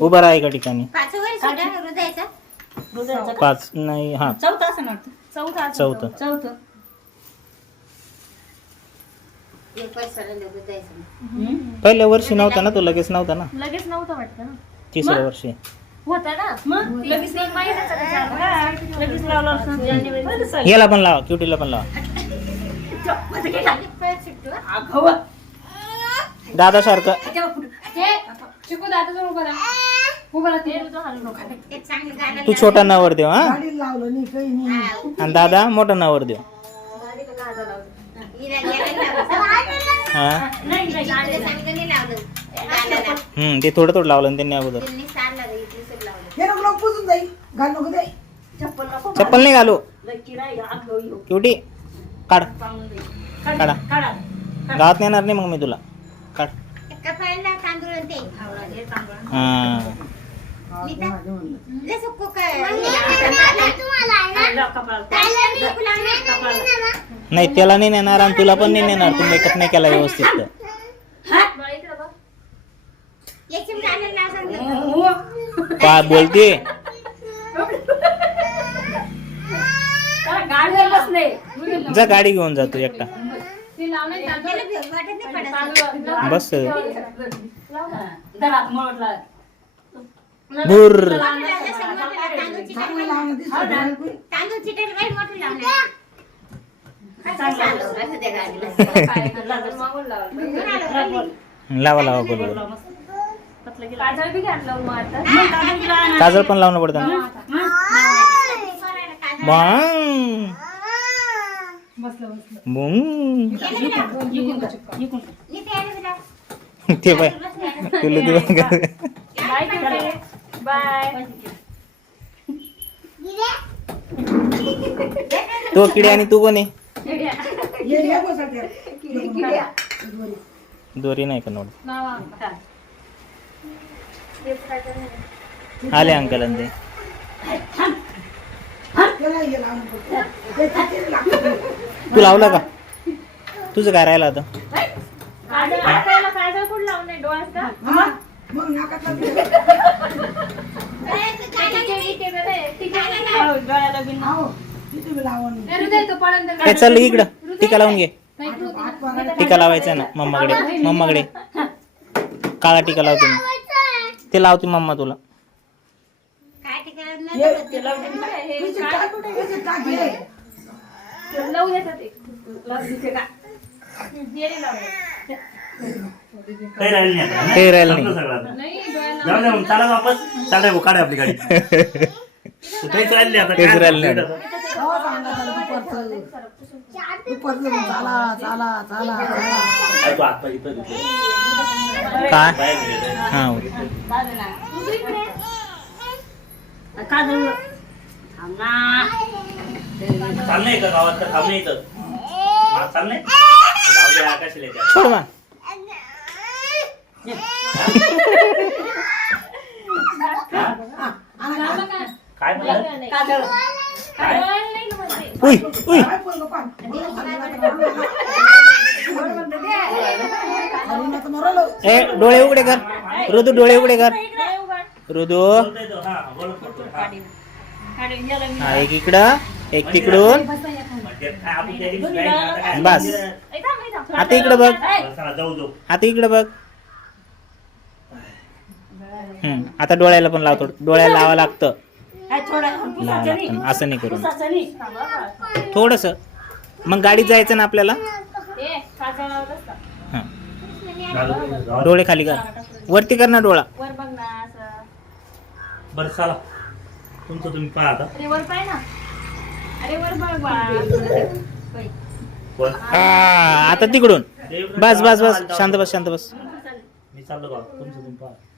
उभा राहा एका ठिकाणी. 5 वर्ष हृदयाचा. हृदयाचं का? 5 नाही, हा चौथं असं वाटतं. चौथं. चौथं. एक वर्षाला हृदयाचं. पहिल्या वर्षी नव्हता ना तो, लगेच नव्हता ना, लगेच नव्हतं वाटतं ना. तिसऱ्या वर्षी. होता ना मग लगेच 3 महिन्याचा का 4 महिन्याचा? लगेच लावलं असं जानेवारी. याला पण लावा, क्युटीला पण लावा. पळत सुटतो. अगं दादा सारखं. ते शिकू दादा जवळ उभा राहा. उभा राहा, ते तुझं हलू नका. एक चांगलं गाणं तू छोटा नवर देव हा, लावलं नाही काही नाही. आणि दादा मोठा नवर देव. हिला गेलं लावलं. हा नाही नाही इकडे चांगलं नाही लावलं. गाण्याला. ते थोडं थोडं लावलं ना त्यांनी अगोदर. त्यांनी सारलं रे, इथली सूर लावलं. हे नको नको पुसून जाईल घाल नको दे. चप्पल नको. चप्पल नाही घालू. लकी राही अगं येऊ. क्युटी काढ. पाहून दे. काढा. काढा. गावात नेणार नाही मग मी तुला. काढ. कपाळाला तांदूळ आणि ते. हे तांदूळ. हा नीता, लय सुक्कं काय. लाव कपाळाला. कपाळाला. नाही त्याला नाही नेणार आणि तुला पण नाही नेणार. तू मेकअप नाही केला व्यवस्थित तर. बरं, इकडं बघ. याची गाणं लाव सांगतो. काय बोलते. काय गाडीवर बसले. जा गाडी घेऊन जातो एकटा. ते लावलं ना तांदूळ. त्याला भेट वाटत नाही पडत. बस दरात मोडला. बुर. तांदूळ चिटेल काही मोठं लावलं. असं त्या गाडीला. मागून लावलं. लावा लावा बरोबर. काजळ बी घातलं मग आता. काजळ पण लावणं पडतं ना. बांग. बुंग. ते बाय तुला दिवस बाय तिकडे. बाय. तो किडे आणि तू कोण आहे. ये बसा दोरी नाही का नोड. नावा. आले अंकल आणि ते. त्याला ये लावून बघ. ते किती लागतं. तू लावला का. तुझं काय राहिलं आता. काजळ आपल्याला काजळ कुठं लावून नाही डोळ्यात का? हा, मग नाकात लागलं. डोळ्याला बिन. हो, किती बी लावा नाही. हृदय तो पळंदर. हे चल इकडं टीका लावून घे. हात पाय टीका लावायचा ना मम्माकडे. काळा टीका लावते मी. ते लावते मम्मा तुला. काय ठिकाण तुझी टाक कुठे गेली? टाक हे. लावू येतात ते. हे नाही लावायचं. काही राहिलं नाही आता. काही राहिलं नाही. संपलं सगळं आता. नाही डोळ्याला. जाऊ द्या मग, चला वापस. चालतंय भाऊ, काढा आपली गाडी. काहीच राहिली नाही आता. काहीच काय राहिलं नाही. आता? हो, सांगा त्याला दुपारचं चला चला चला चला. काय तू हातपाय इथं धुतले. काय बाहेर गेले. हा काजळ. थांब ना. चाललंय का गावात तर थांबणे इथं. हा, चाललंय. जाऊ द्या, आकाशाला येते. सोड मा. काय म्हणलं? काजळ. डोळ्याला नाही लावायचं. उई उई. काय पोरगं पाह. हरिणाचं मरलं. ए डोळे उघडे कर. ऋतू डोळे उघडे कर. ऋतू. बोलतोय तो. हा, बोलत बोलतो. हा. याला मी. हा एक इकडं एक तिकडून. म्हणजे काय आपण त्या दिवशी काय नाही, आता काय? बस. इथं. आता इकडं बघ. बरं, चला, जाऊ जाऊ. आता इकडं बघ. आता डोळ्याला पण लावतो. डोळ्याला लावा लागतं. काय थोडं पुसाचं नाही. असं नाही करून पुसाचं नाही. थोडस. मग गाडीत जायचं ना आपल्याला. ए, काजळ लावत असता. हा. जाऊ, जाऊ. डोळे खाली कर. वरती कर ना डोळा. वर बघ ना असं. बरं चला, तुमचं तुम्ही पाहा आता. अरे वर पाय ना. अरे वर बघ बा. कोण? आता तिकडून. बस बस बस शांत बस शांत बस. मी चाललो गावात, तुमचं तुम्ही पाहा.